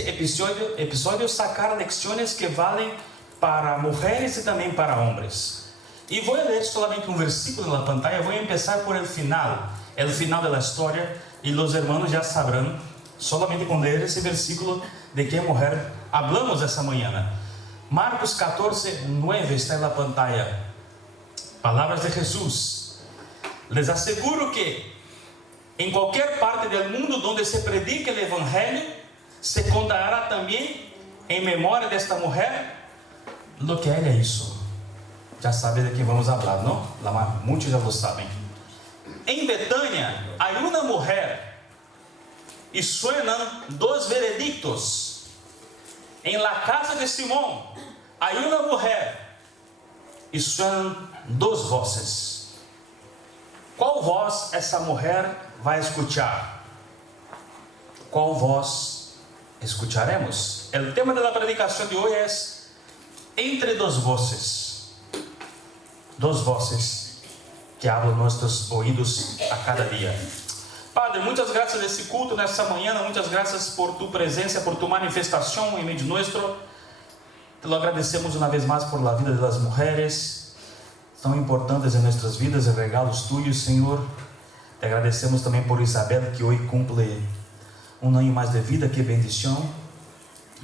episodio sacar lecciones que valen para mujeres y también para hombres. Y voy a leer solamente un versículo en la pantalla. Voy a empezar por el final de la historia, y los hermanos ya sabrán, solamente con leer ese versículo, de qué mujer hablamos esta mañana. Marcos 14:9 está en la pantalla. Palabras de Jesús. Les aseguro que en cualquier parte del mundo donde se predique el Evangelio, se contará también en memoria de esta mujer lo que ella hizo. Ya sabe de qué vamos a hablar, ¿no? Muchos ya lo saben. En Betania hay una mujer y suenan dos veredictos. En la casa de Simón hay una mujer y suenan dos voces. ¿Cuál voz esa mujer va a escuchar? ¿Cuál voz escucharemos? El tema de la predicación de hoy es entre dos voces. Dos voces que hablan nuestros oídos a cada día. Padre, muchas gracias por este culto nesta mañana. Muchas gracias por tu presencia, por tu manifestación en medio nuestro. Te lo agradecemos una vez más por la vida de las mujeres, tão importantes en nuestras vidas, y regalos tuyos, Señor. Te agradecemos también por Isabel, que hoy cumple un año más de vida. Qué bendición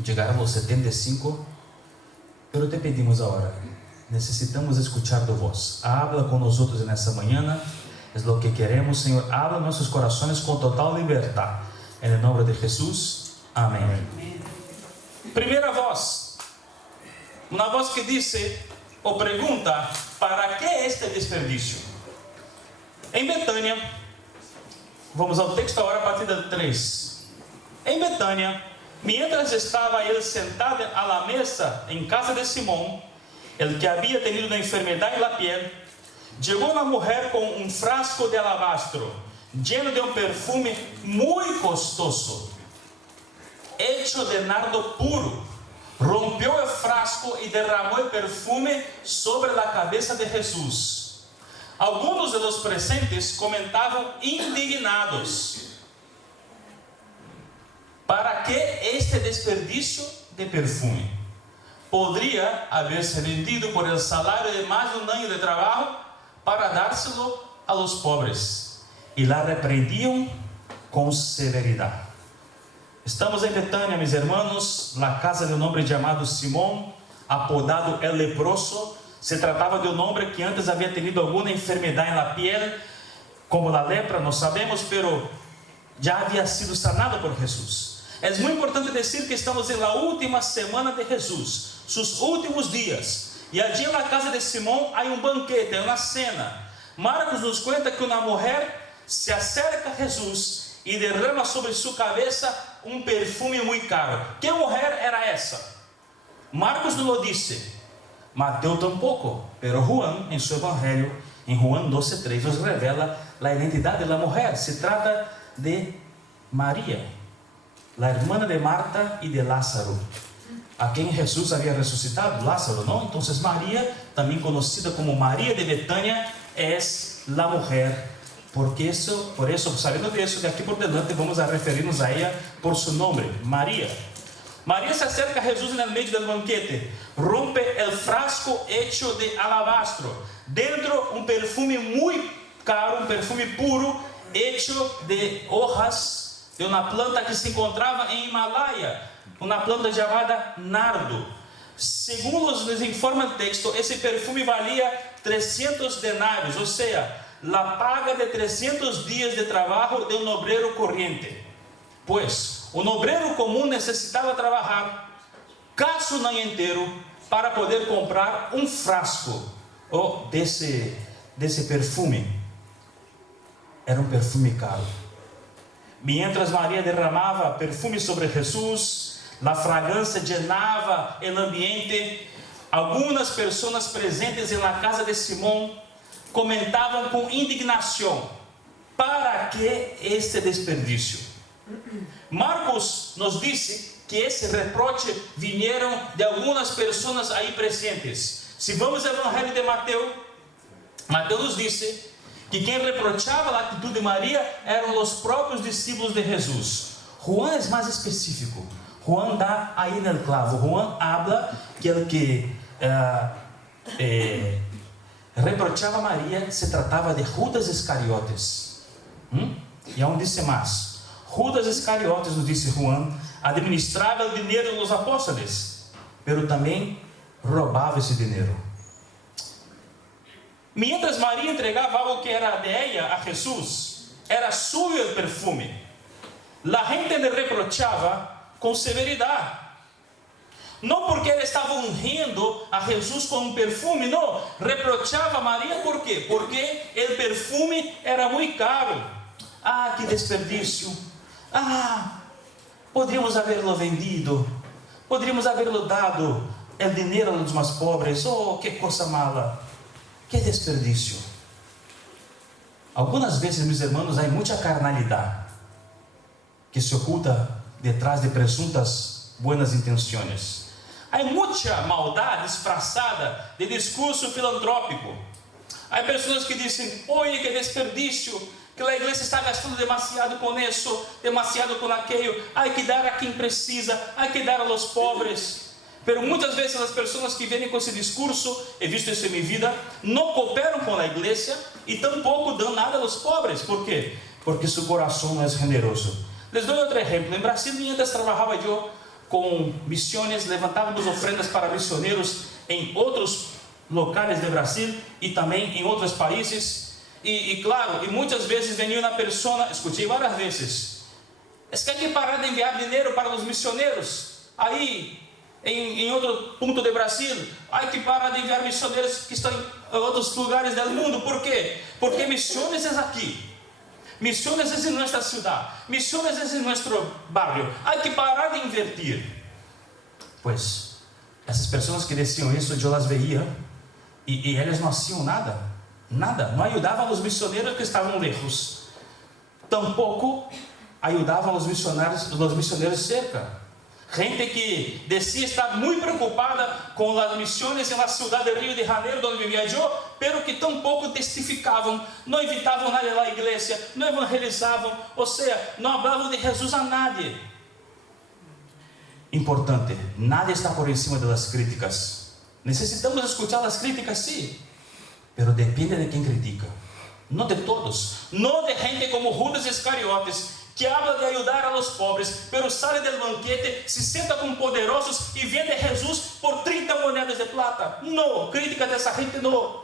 llegar a los 75. Pero te pedimos ahora, necesitamos escuchar tu voz. Habla con nosotros en esta mañana. Es lo que queremos, Señor. Habla en nuestros corazones con total libertad. En el nombre de Jesús. Amén. Primera voz. Una voz que dice o pregunta: ¿para qué este desperdicio? En Betania, vamos al texto ahora a partir del 3. En Betania, mientras estaba él sentado a la mesa en casa de Simón, el que había tenido una enfermedad en la piel, llegó una mujer con un frasco de alabastro lleno de un perfume muy costoso, hecho de nardo puro. Rompió el frasco y derramó el perfume sobre la cabeza de Jesús. Algunos de los presentes comentaban indignados: ¿para qué este desperdicio de perfume? Podría haberse vendido por el salario de más de un año de trabajo para dárselo a los pobres. Y la reprendían con severidad. Estamos en Betania, mis hermanos, la casa de un hombre llamado Simón, apodado el leproso. Se trataba de un hombre que antes había tenido alguna enfermedad en la piel, como la lepra, no sabemos, pero ya había sido sanado por Jesús. Es muy importante decir que estamos en la última semana de Jesús, sus últimos días. Y allí en la casa de Simón hay un banquete, una cena. Marcos nos cuenta que una mujer se acerca a Jesús y derrama sobre su cabeza un perfume muy caro. ¿Qué mujer era esa? Marcos no lo dice, Mateo tampoco, pero Juan en su evangelio, en Juan 12:3, nos revela la identidad de la mujer. Se trata de María, la hermana de Marta y de Lázaro, a quien Jesús había resucitado. Lázaro, ¿no? Entonces María, también conocida como María de Betania, es la mujer. Por eso, sabiendo de eso, de aquí por delante vamos a referirnos a ella por su nombre, María. María se acerca a Jesús en el medio del banquete, rompe el frasco hecho de alabastro, dentro un perfume muy caro, un perfume puro, hecho de hojas de una planta que se encontraba en Himalaya, una planta llamada nardo. Según nos informa el texto, ese perfume valía 300 denarios, o sea, la paga de 300 días de trabajo de un obrero corriente. Pues un obrero común necesitaba trabajar casi un año entero para poder comprar un frasco de ese perfume. Era un perfume caro. Mientras María derramaba perfume sobre Jesús, la fragancia llenaba el ambiente. Algunas personas presentes en la casa de Simón comentavam com indignação: ¿para que este desperdício? Marcos nos disse que esse reproche vinieron de algumas pessoas aí presentes. Se vamos ao Evangelho de Mateo, Mateo nos disse que quem reprochava a atitude de Maria eram os próprios discípulos de Jesus. Juan é mais específico. Juan da ahí en el clavo. Juan habla que el que reprochava a Maria se tratava de Judas Iscariotes. E aún disse mais: Judas Iscariotes, nos disse Juan, administrava o dinheiro dos apóstolos, pero também roubava esse dinheiro. Mientras Maria entregava algo que era de ella a Jesús, era suyo el perfume. La gente le reprochava com severidade. Não porque ele estava ungindo a Jesus com um perfume, não. Reprochava a Maria, por quê? Porque o perfume era muito caro. Ah, que desperdício. Ah, poderíamos haberlo vendido. Poderíamos haberlo dado o dinheiro a los mais pobres. Oh, que coisa mala. Que desperdício. Algumas vezes, meus irmãos, há muita carnalidade que se oculta detrás de presuntas buenas intenções. Há muita maldade disfarçada de discurso filantrópico. Há pessoas que dizem: "Oi, que desperdício, que a igreja está gastando demasiado com isso, demasiado com aquilo. Há que dar a quem precisa, há que dar a los pobres." Pero muitas vezes as pessoas que vêm com esse discurso, he visto isso em minha vida, não cooperam com a igreja e tampouco dão nada aos pobres. ¿Por quê? Porque seu coração não é generoso. Les dou outro exemplo. Em Brasil, mientras trabalhava eu com missões, levantávamos ofrendas para missioneiros em outros locais de Brasil e também em outros países. E claro, e muitas vezes venia uma pessoa, escutei várias vezes: "Es que hay que parar de enviar dinheiro para os missioneros. Aí, em outro ponto de Brasil, há que parar de enviar missionários que estão em outros lugares do mundo." ¿Por quê? Porque missões é aqui. Missões é em nossa cidade. Missões é em nosso barrio. Há que parar de invertir. Pues, essas pessoas que diziam isso, eu las veía e elas não faziam nada. Nada. Não ajudavam os missionários que estavam lejos. Tampouco ajudavam os missionários cerca. Gente que decía estar muito preocupada com as missões na cidade de Rio de Janeiro, onde vivia eu, pero que tampouco testificavam, não invitavam nadie à igreja, não evangelizavam, ou seja, não falavam de Jesus a nadie. Importante, nadie está por encima das críticas. Necessitamos escutar as críticas, sim, pero depende de quem critica, não de todos, não de gente como Judas Iscariotes, que habla de ajudar a los pobres, pero sale del banquete, se senta com poderosos e vende Jesus por 30 moedas de plata. Não, crítica dessa gente não.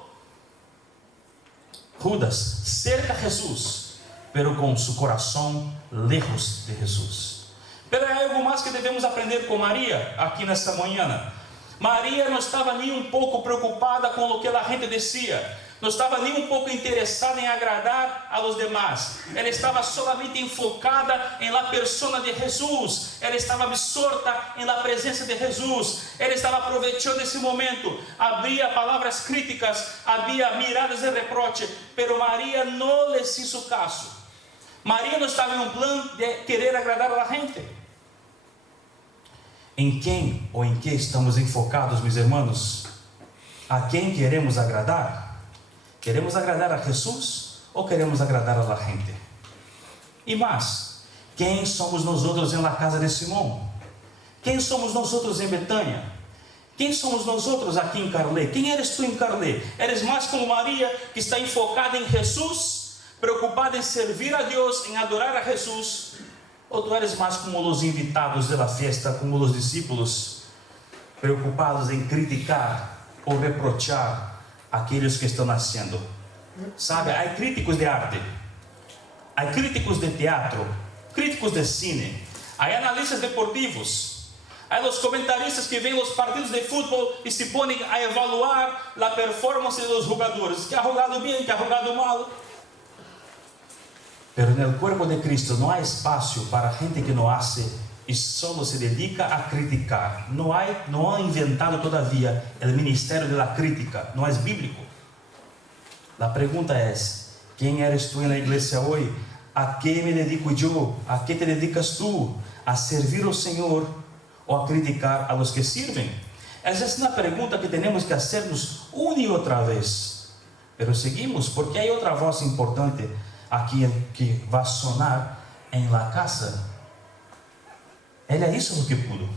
Judas cerca a Jesus, pero com seu coração lejos de Jesus. Pero há algo mais que devemos aprender com Maria aqui nesta manhã. Maria não estava nem um pouco preocupada com o que a gente dizia. Não estava nem um pouco interessada em agradar a los demás. Ela estava solamente enfocada em la persona de Jesus. Ela estava absorta em la presença de Jesus. Ela estava aproveitando esse momento. Havia palavras críticas, havia miradas de reproche, pero Maria não lhes hizo caso. Maria não estava em um plano de querer agradar a la gente. Em quem ou em que estamos enfocados, meus irmãos? A quem queremos agradar? ¿Queremos agradar a Jesus ou queremos agradar a la gente? E mais, quem somos nós outros em la casa de Simão? Quem somos nós outros em Betânia? Quem somos nós outros aqui em Carlé? Quem eres tu em Carlé? Eres mais como Maria, que está enfocada em Jesus, preocupada em servir a Deus, em adorar a Jesus? Ou tu eres mais como os invitados da festa, como os discípulos, preocupados em criticar ou reprochar aqueles que estão nascendo? Sabe, há críticos de arte, há críticos de teatro, críticos de cine, há analistas deportivos, há os comentaristas que veem os partidos de futebol e se põem a evaluar a performance dos jogadores, que ha jogado bem, que ha jogado mal. Pero no corpo de Cristo não há espaço para gente que não hace e solo se dedica a criticar. Não há inventado todavia o ministério da crítica, não é bíblico. A pergunta é: quem eres tu na igreja hoje? A que me dedico eu? A que te dedicas tu? A servir ao Senhor ou a criticar a los que sirven? Essa é uma pergunta que temos que hacernos uma e outra vez. Pero seguimos, porque há outra voz importante aqui que vai sonar em la casa. Ela hizo lo que pudo.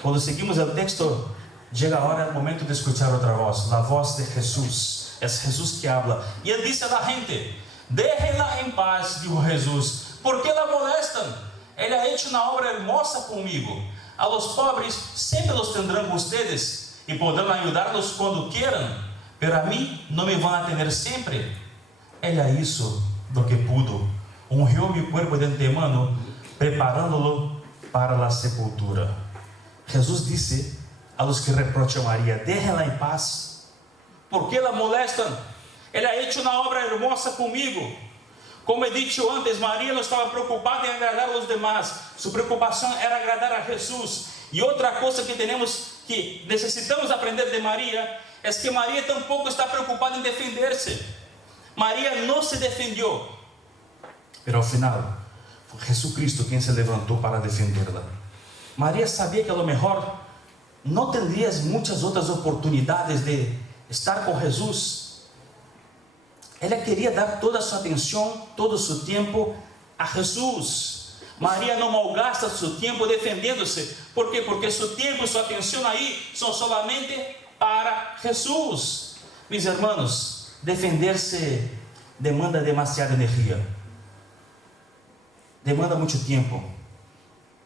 Cuando seguimos el texto, llega ahora el momento de escuchar otra voz, la voz de Jesús. Es Jesús que habla. Y él dice a la gente: déjenla en paz, dijo Jesús. ¿Por qué la molestan? Ella ha hecho una obra hermosa conmigo. A los pobres siempre los tendrán ustedes y podrán ayudarlos cuando quieran, pero a mí no me van a tener siempre. Ella hizo lo que pudo. Ungió mi cuerpo de antemano, preparándolo para la sepultura. Jesús dice a los que reprochan a María: déjenla en paz. ¿Por qué la molestan? Ella ha hecho una obra hermosa conmigo. Como he dicho antes, María no estaba preocupada en agradar a los demás. Su preocupación era agradar a Jesús. Y otra cosa que necesitamos aprender de María es que María tampoco está preocupada en defenderse. María no se defendió, pero al final fue Jesucristo quien se levantó para defenderla. María sabía que a lo mejor no tendrías muchas otras oportunidades de estar con Jesús. Ella quería dar toda su atención, todo su tiempo a Jesús. María no malgasta su tiempo defendiéndose. ¿Por qué? Porque su tiempo y su atención ahí son solamente para Jesús. Mis hermanos, defenderse demanda demasiada energía. Demanda mucho tiempo.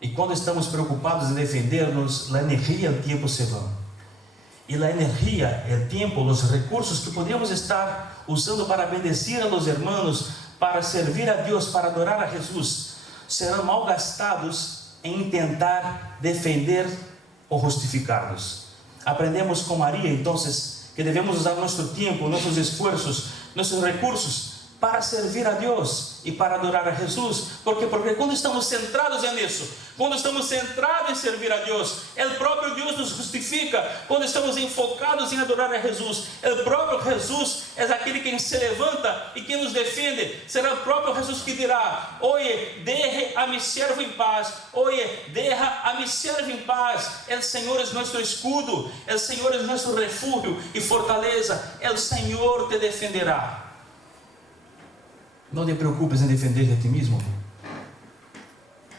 Y cuando estamos preocupados en defendernos, la energía y el tiempo se van. Y la energía, el tiempo, los recursos que podríamos estar usando para bendecir a los hermanos, para servir a Dios, para adorar a Jesús, serán mal gastados en intentar defender o justificarnos. Aprendemos con María entonces que debemos usar nuestro tiempo, nuestros esfuerzos, nuestros recursos para servir a Dios y para adorar a Jesús. ¿Por qué? Porque cuando estamos centrados en eso, cuando estamos centrados en servir a Dios, el propio Dios nos justifica. Cuando estamos enfocados en adorar a Jesús, el propio Jesús es aquel quien se levanta y quien nos defiende. Será el propio Jesús que dirá: oye, deje a mi siervo en paz. Oye, deja a mi siervo en paz. El Señor es nuestro escudo, el Señor es nuestro refugio y fortaleza. El Señor te defenderá. No te preocupes en defenderte a ti mismo.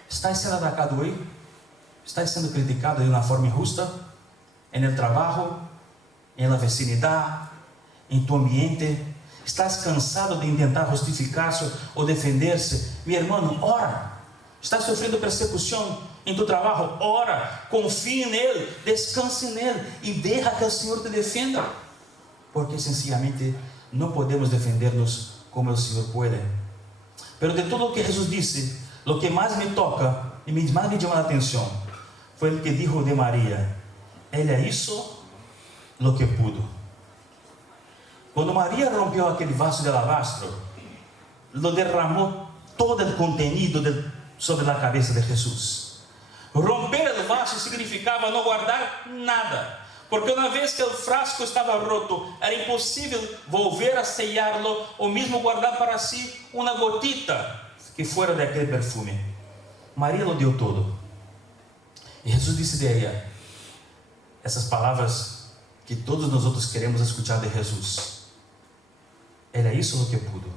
¿Estás siendo atacado hoy? ¿Estás siendo criticado de una forma injusta? ¿En el trabajo? ¿En la vecindad? ¿En tu ambiente? ¿Estás cansado de intentar justificarse o defenderse? Mi hermano, ora. ¿Estás sufriendo persecución en tu trabajo? Ora. Confía en Él. Descansa en Él. Y deja que el Señor te defienda. Porque sencillamente no podemos defendernos como el Señor puede. Pero de todo lo que Jesús dice, lo que más me toca y más me llama la atención fue el que dijo de María: ella hizo lo que pudo. Cuando María rompió aquel vaso de alabastro, lo derramó todo el contenido sobre la cabeza de Jesús. Romper el vaso significaba no guardar nada. Porque una vez que el frasco estaba roto, era imposible volver a sellarlo o mismo guardar para sí una gotita que fuera de aquel perfume. María lo dio todo. Y Jesús dice de ella esas palabras que todos nosotros queremos escuchar de Jesús: ella hizo lo que pudo.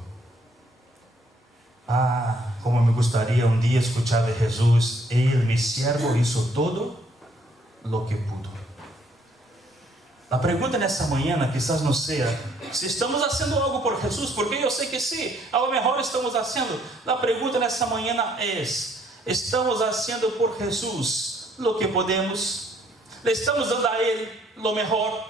Ah, como me gustaría un día escuchar de Jesús: Él, mi siervo, hizo todo lo que pudo. A pergunta nessa manhã quizás não seja se estamos fazendo algo por Jesus, porque eu sei que sim, a lo mejor estamos fazendo. A pergunta nessa manhã é: estamos fazendo por Jesus lo que podemos? Le estamos dando a Ele lo mejor?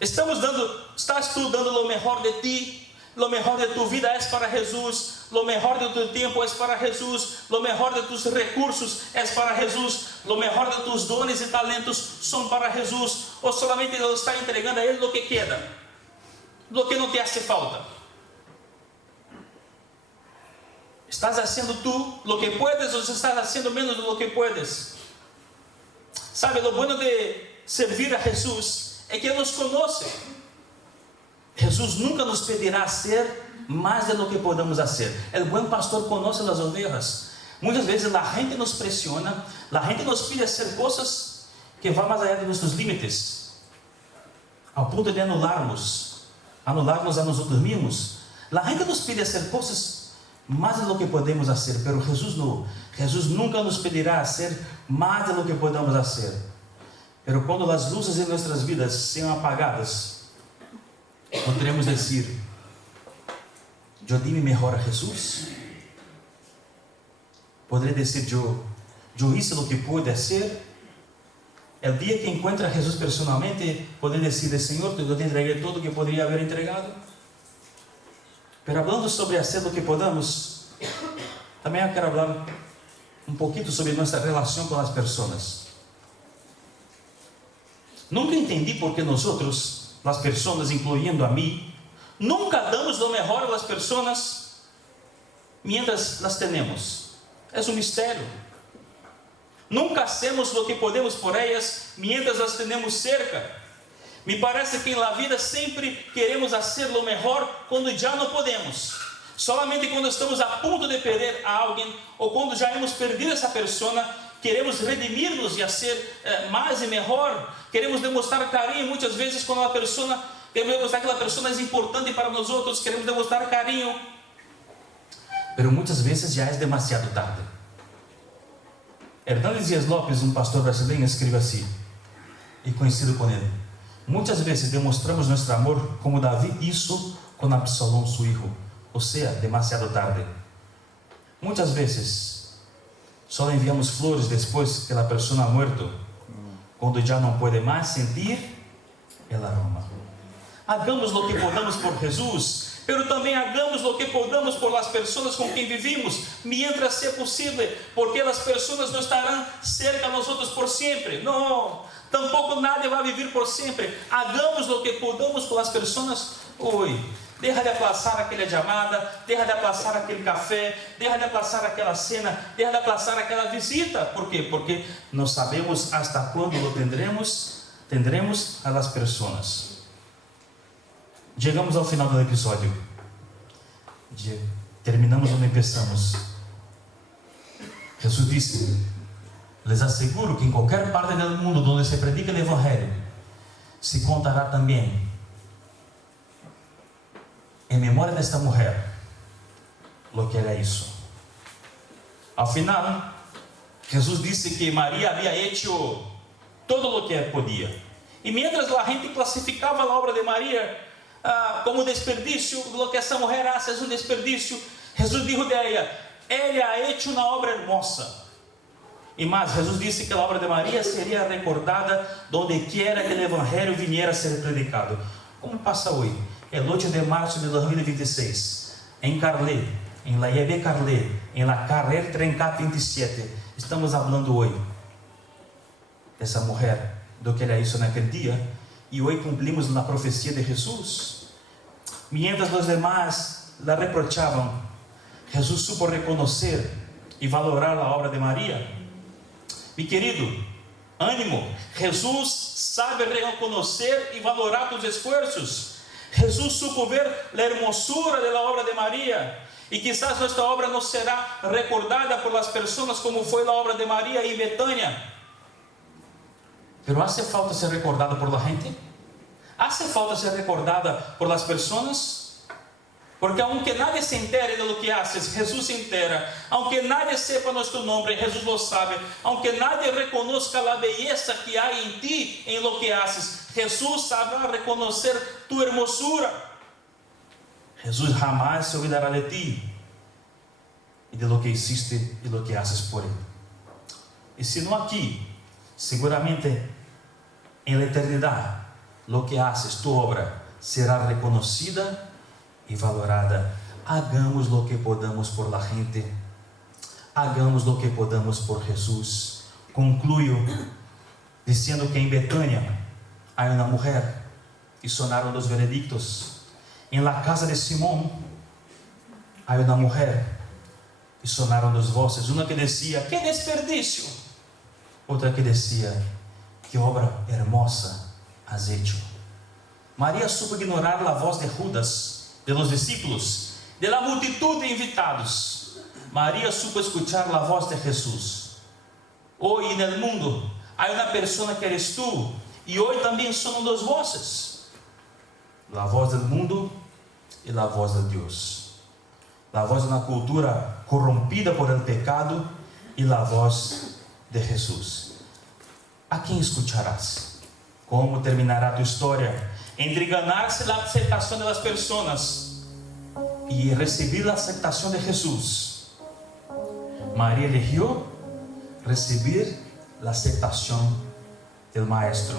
Estás tu dando lo mejor de ti? Lo mejor de tu vida es para Jesús. Lo mejor de tu tiempo es para Jesús. Lo mejor de tus recursos es para Jesús. Lo mejor de tus dones y talentos son para Jesús. O solamente lo está entregando a Él lo que queda, lo que no te hace falta. ¿Estás haciendo tú lo que puedes o estás haciendo menos de lo que puedes? ¿Sabe? Lo bueno de servir a Jesús es que Él nos conoce. Jesús nunca nos pedirá hacer más de lo que podamos hacer. El buen pastor conoce las ovejas. Muchas veces la gente nos presiona, la gente nos pide hacer cosas que van más allá de nuestros límites, al punto de anularnos a nosotros mismos. La gente nos pide hacer cosas más de lo que podemos hacer, pero Jesús no. Jesús nunca nos pedirá hacer más de lo que podamos hacer. Pero cuando las luces de nuestras vidas sean apagadas, podremos decir: yo di mi mejor a Jesús. Podré decir: yo hice lo que pude hacer. El día que encuentre a Jesús personalmente, podré decirle: Señor, yo te entregué todo lo que podría haber entregado. Pero hablando sobre hacer lo que podamos, también quiero hablar un poquito sobre nuestra relación con las personas. Nunca entendí por qué nosotros, las personas, incluyendo a mí, nunca damos lo mejor a las personas mientras las tenemos. Es un misterio. Nunca hacemos lo que podemos por ellas mientras las tenemos cerca. Me parece que en la vida siempre queremos hacer lo mejor cuando ya no podemos. Solamente cuando estamos a punto de perder a alguien o cuando ya hemos perdido a esa persona, queremos redimirnos y hacer más y mejor. Queremos demostrar carinho muchas veces cuando la persona, queremos demostrar que la persona es importante para nosotros, queremos demostrar cariño. Pero muchas veces ya es demasiado tarde. Hernandes Dias Lopes, um pastor brasileiro, escreve assim, e conhecido com ele: muitas vezes demonstramos nosso amor como Davi hizo com Absalom, su hijo, ou seja, demasiado tarde. Muitas vezes só enviamos flores depois que a pessoa ha muerto, quando já não pode mais sentir o aroma. Hagamos lo que podamos por Jesus, pero também hagamos lo que podamos por las personas com quem vivimos, mientras sea posible, porque las personas não estarão cerca a nosotros por sempre. Não, tampoco nadie vai vivir por sempre. Hagamos lo que podamos por las personas hoje. Deja de aplazar aquela chamada, deja de aplazar aquele café, deja de aplazar aquela cena, deja de aplazar aquela visita. ¿Por quê? Porque não sabemos hasta quando lo tendremos a las personas. Chegamos ao final do episódio. Terminamos onde começamos. Jesus disse: les asseguro que em qualquer parte do mundo onde se predica o Evangelho, se contará também em memória desta mulher lo que era isso. Ao final, Jesus disse que Maria havia hecho todo o que podia. E mientras a gente classificava a obra de Maria como desperdício, lo que essa mulher hace é um desperdício, Jesus dijo de ella: ela ha hecho uma obra hermosa. E mais, Jesus disse que a obra de Maria seria recordada donde quiera que o Evangelho viniera a ser predicado. Como passa hoje? El 8 de março de 2026, em Carlet, em la IEB Carlet, em la Carrer Trencat 27, estamos falando hoje dessa mulher, do que ela hizo naquele dia, e hoje cumprimos na profecia de Jesus. Mientras os demás la reprochavam, Jesus supo reconhecer e valorar a obra de Maria. Mi querido, ânimo, Jesus sabe reconhecer e valorar tus esforços. Jesus supo ver a hermosura da obra de Maria, e quizás nossa obra não será recordada por las pessoas como foi a obra de Maria em Betânia. Pero hace falta ser recordada por la gente. Hace falta ser recordada por las pessoas. Porque aunque nadie se entere de lo que haces, Jesús se entera. Aunque nadie sepa nuestro nombre, Jesús lo sabe. Aunque nadie reconozca la belleza que hay en ti, en lo que haces, Jesús sabrá reconocer tu hermosura. Jesús jamás se olvidará de ti y de lo que hiciste y lo que haces por él. Y si no aquí, seguramente en la eternidad, lo que haces, tu obra, será reconocida e valorada. Hagamos lo que podamos por la gente. Hagamos lo que podamos por Jesus. Concluyo dizendo que em Betânia há uma mulher e sonaram os veredictos. Em la casa de Simão há uma mulher e sonaram as vozes. Uma que dizia: que desperdício. Outra que dizia: que obra hermosa has hecho. Maria supo ignorar a voz de Judas, de los discípulos, de la multitud de invitados. Maria supo escuchar a voz de Jesus. Hoy en el mundo há uma pessoa que eres tú, e hoje também são duas vozes: a voz do mundo e a voz de Deus. la voz de una cultura corrompida por el pecado y la voz de Jesús. ¿A quién escucharás? ¿Cómo terminará tu historia? Entre ganarse la aceptación de las personas y recibir la aceptación de Jesús. María eligió recibir la aceptación del Maestro.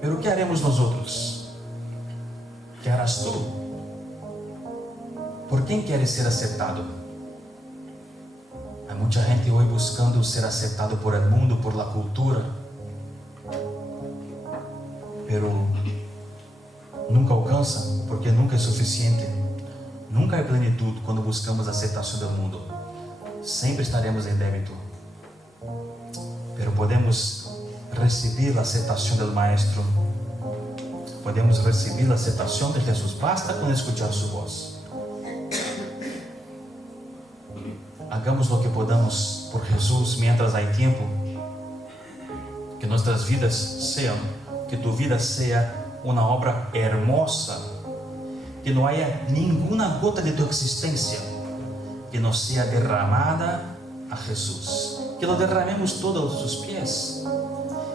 Pero ¿qué haremos nosotros? ¿Qué harás tú? ¿Por quién quieres ser aceptado? Hay mucha gente hoy buscando ser aceptado por el mundo, por la cultura, pero nunca alcanza, porque nunca es suficiente. Nunca hay plenitud cuando buscamos a aceptación del mundo. Siempre estaremos en débito. Pero podemos recibir la aceptación del Maestro. Podemos recibir la aceptación de Jesús. Basta con escuchar su voz. Hagamos lo que podamos por Jesús mientras hay tiempo. Que nuestras vidas sean, que tu vida sea una obra hermosa. Que no haya ninguna gota de tu existencia que no sea derramada a Jesús. Que lo derramemos todos a sus pies.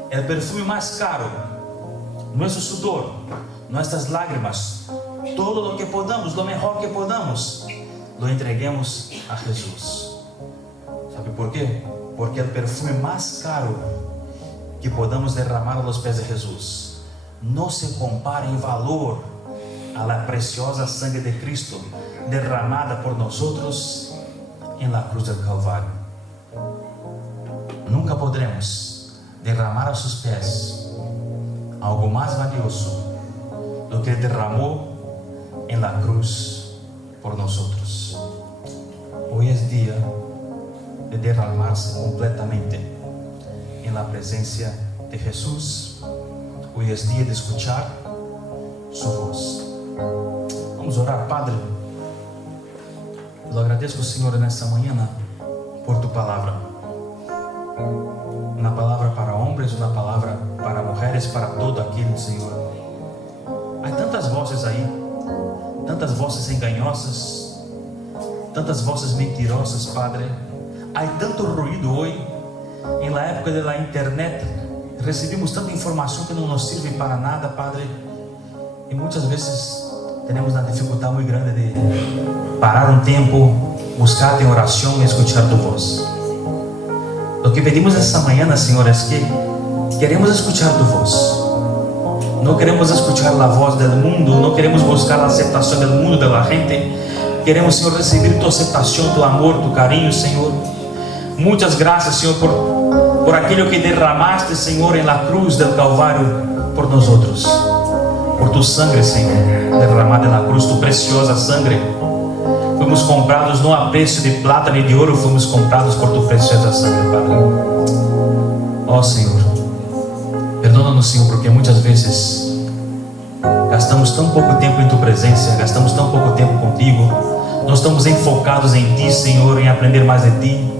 El perfume más caro, nuestro sudor, nuestras lágrimas, todo lo que podamos, lo mejor que podamos, lo entreguemos a Jesús. ¿Sabe por qué? Porque el perfume más caro que podamos derramar a los pies de Jesús no se compara en valor a la preciosa sangre de Cristo derramada por nosotros en la cruz del Calvario. Nunca podremos derramar a sus pies algo más valioso do que Él derramó en la cruz por nosotros. Hoy es día de derramarse completamente en la presencia de Jesús. Hoy es día de escuchar su voz. Vamos a orar. Padre, lo agradezco, Señor, en esta mañana por tu palabra. Una palabra para hombres, una palabra para mujeres, para todo aquel, Señor. Hay tantas voces ahí, tantas voces engañosas, tantas voces mentirosas, Padre. Hay tanto ruido hoy. En la época de la internet recibimos tanta información que no nos sirve para nada, Padre. Y muchas veces tenemos una dificultad muy grande de parar un tiempo, buscarte en oración y escuchar tu voz. Lo que pedimos esta mañana, Señor, es que queremos escuchar tu voz. No queremos escuchar la voz del mundo, no queremos buscar la aceptación del mundo, de la gente. Queremos, Señor, recibir tu aceptación, tu amor, tu cariño, Señor. Muchas gracias, Señor, por aquello que derramaste, Señor, en la cruz del Calvario por nosotros. Por tu sangre, Señor, derramada en la cruz, tu preciosa sangre. Fuimos comprados no a preço de plata ni de ouro, fuimos comprados por tu preciosa sangre, Padre. Oh, Senhor, perdona-nos, Senhor, porque muitas vezes gastamos tão pouco tempo em tu presença, gastamos tão pouco tempo contigo, não estamos enfocados em ti, Senhor, em aprender mais de ti.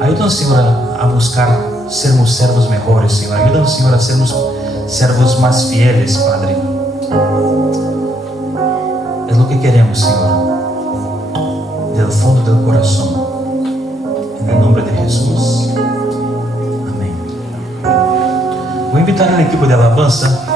Ajuda-nos, Senhor, a buscar sermos servos melhores, Senhor. Ajuda-nos, Senhor, a sermos servos mais fieles, Padre. É o que queremos, Senhor, del fundo del corazón. En el nombre de Jesús. Amén. Voy a invitar al equipo de alabanza